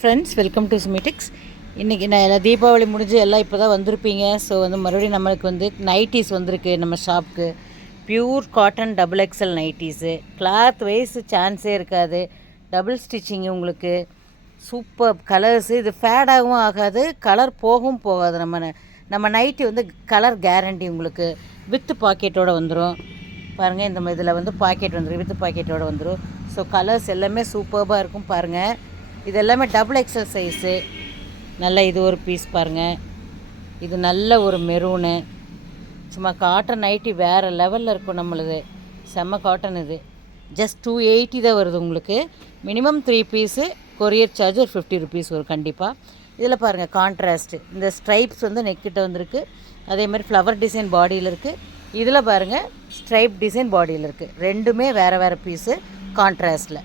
Friends, welcome to சுமிடிக்ஸ். இன்றைக்கி நான் எல்லாம் தீபாவளி முடிஞ்சு எல்லாம் இப்போ தான் வந்திருப்பீங்க. ஸோ மறுபடியும் நம்மளுக்கு நைட்டிஸ் வந்திருக்கு நம்ம ஷாப்புக்கு. Pure cotton double XL nighties. Cloth wise சான்ஸே இருக்காது. டபுள் ஸ்டிச்சிங்கு உங்களுக்கு. Super colours. இது ஃபேடாகவும் ஆகாது, கலர் போகவும் போகாது. நம்ம நைட்டி கலர் கேரண்டி உங்களுக்கு. வித்து பாக்கெட்டோடு வந்துடும். பாருங்கள், இந்த இதில் பாக்கெட் வந்துடும், வித்து பாக்கெட்டோடு வந்துடும். ஸோ கலர்ஸ் எல்லாமே சூப்பராக இருக்கும். பாருங்கள், இது எல்லாமே டபுள் எக்ஸல் சைஸு. நல்ல இது ஒரு பீஸ் பாருங்கள். இது நல்ல ஒரு மெரூனு. சும்மா காட்டன் நைட்டி வேறு லெவலில் இருக்கும் நம்மளுது. செம்ம காட்டன். இது ஜஸ்ட் 280 தான் வருது உங்களுக்கு. Minimum 3 piece. கொரியர் சார்ஜ் ஒரு 50 ருபீஸ் வரும் கண்டிப்பாக. இதில் பாருங்கள் கான்ட்ராஸ்ட்டு. இந்த ஸ்ட்ரைப்ஸ் நெக்கிட்ட வந்திருக்கு. அதேமாதிரி ஃப்ளவர் டிசைன் பாடியில் இருக்குது. இதில் பாருங்கள் ஸ்ட்ரைப் டிசைன் பாடியில் இருக்குது. ரெண்டுமே வேறு வேறு பீஸு கான்ட்ராஸ்ட்டில்.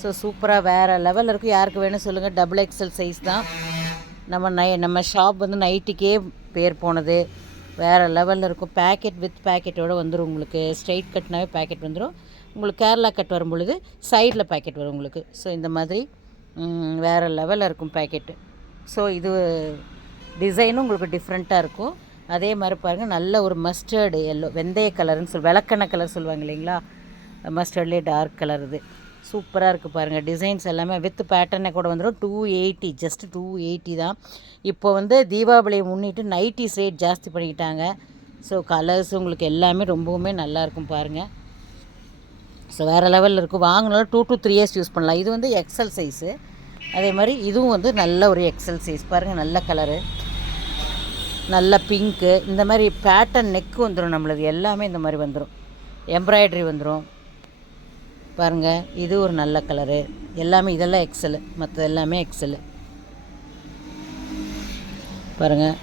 ஸோ சூப்பராக வேறு லெவலில் இருக்கும். யாருக்கு வேணும் சொல்லுங்கள். டபுள் எக்ஸல் சைஸ் தான். நம்ம ஷாப் நைட்டுக்கே பேர் போனது. வேறு லெவலில் இருக்கும். பேக்கெட் வித் பேக்கெட்டோடு வந்துடும் உங்களுக்கு. ஸ்ட்ரைட் கட்னாவே பேக்கெட் வந்துடும் உங்களுக்கு. கேரளா கட் வரும் பொழுது சைடில் பேக்கெட் வரும் உங்களுக்கு. ஸோ இந்த மாதிரி வேறு லெவலில் இருக்கும் பேக்கெட்டு. ஸோ இது டிசைனும் உங்களுக்கு டிஃப்ரெண்ட்டாக இருக்கும். அதே மாதிரி பாருங்கள், நல்ல ஒரு மஸ்டர்டு எல்லோ, வெந்தய கலர்னு விளக்கெண்ணெய் கலர் சொல்லுவாங்க இல்லைங்களா, மஸ்டர்ட்லேயே டார்க் கலர். இது சூப்பராக இருக்குது பாருங்கள். டிசைன்ஸ் எல்லாமே வித் பேட்டர்னே கூட வந்துடும். 280, ஜஸ்ட் 280 தான். இப்போ தீபாவளியை முன்னிட்டு நைட்டிஸ் ரேட் ஜாஸ்தி பண்ணிக்கிட்டாங்க. ஸோ கலர்ஸ் உங்களுக்கு எல்லாமே ரொம்பவுமே நல்லாயிருக்கும் பாருங்கள். ஸோ வேறு லெவலில் இருக்கும். வாங்கினாலும் 2 to 3 இயர்ஸ் யூஸ் பண்ணலாம். இது எக்ஸல் சைஸு. அதே மாதிரி இதுவும் நல்ல ஒரு எக்ஸல் சைஸ் பாருங்கள். நல்ல கலரு, நல்ல பிங்க்கு. இந்த மாதிரி பேட்டர்ன் நெக்கு வந்துடும் நம்மளது. எல்லாமே இந்த மாதிரி வந்துடும். எம்ப்ராய்டரி வந்துடும் பாருங்கள். இது ஒரு நல்ல கலரு. எல்லாமே இதெல்லாம் எக்ஸலு, மற்ற எல்லாமே எக்ஸலு பாருங்கள்.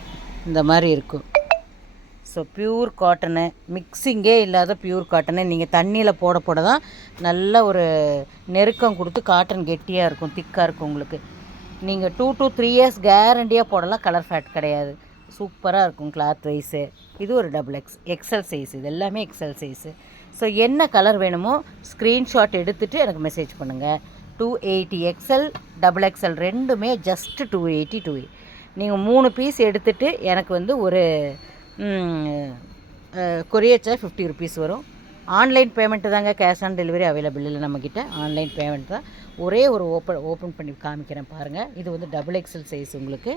இந்த மாதிரி இருக்கும். ஸோ பியூர் காட்டனு, மிக்சிங்கே இல்லாத பியூர் காட்டனு. நீங்கள் தண்ணியில் போட தான் நல்ல ஒரு நெருக்கம் கொடுத்து காட்டன் கெட்டியாக இருக்கும், திக்காக இருக்கும் உங்களுக்கு. நீங்கள் 2 to 3 இயர்ஸ் கேரண்டியாக போடலாம். கலர் ஃபேட் கிடையாது. சூப்பராக இருக்கும் கிளாத் வைஸு. இது ஒரு டபுள் எக்ஸல் சைஸ். இது எல்லாமே எக்ஸல் சைஸு. ஸோ என்ன கலர் வேணுமோ ஸ்க்ரீன்ஷாட் எடுத்துகிட்டு எனக்கு மெசேஜ் பண்ணுங்கள். 280 எக்ஸல் டபுள் எக்ஸல் ரெண்டுமே ஜஸ்ட்டு 280. நீங்கள் 3 பீஸ் எடுத்துகிட்டு எனக்கு ஒரு கொரியர் சார்ஜ் 50 ருபீஸ் வரும். ஆன்லைன் பேமெண்ட்டு தாங்க. கேஷ் ஆன் டெலிவரி அவைலபிள் இல்லை நம்மக்கிட்ட. ஆன்லைன் பேமெண்ட் தான். ஒரே ஒரு ஓப்பன் பண்ணி காமிக்கிறேன் பாருங்கள். இது டபுள் எக்ஸல் சைஸ் உங்களுக்கு.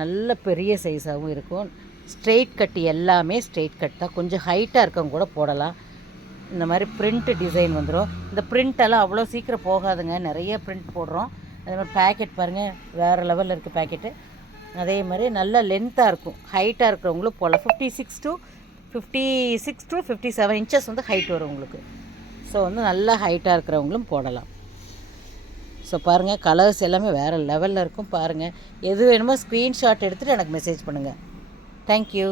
நல்ல பெரிய சைஸாகவும் இருக்கும். ஸ்ட்ரெயிட் கட் எல்லாமே ஸ்ட்ரெயிட் கட் தான். கொஞ்சம் ஹைட்டாக இருக்கவங்க கூட போடலாம். இந்த மாதிரி பிரிண்ட்டு டிசைன் வந்துடும். இந்த பிரிண்டெல்லாம் அவ்வளோ சீக்கிரம் போகாதுங்க. நிறைய பிரிண்ட் போடுறோம். அதே மாதிரி பேக்கெட் பாருங்கள், வேறு லெவலில் இருக்குது பேக்கெட்டு. அதே மாதிரி நல்ல லென்த்தாக இருக்கும். ஹைட்டாக இருக்கிறவங்களும் போடலாம். 56 to 57 இன்ச்சஸ் ஹைட் வரும் உங்களுக்கு. ஸோ நல்லா ஹைட்டாக இருக்கிறவங்களும் போடலாம். ஸோ பாருங்கள், கலர்ஸ் எல்லாமே வேறு லெவலில் இருக்கும் பாருங்கள். எது வேணுமோ ஸ்க்ரீன்ஷாட் எடுத்துகிட்டு எனக்கு மெசேஜ் பண்ணுங்கள். தேங்க்யூ.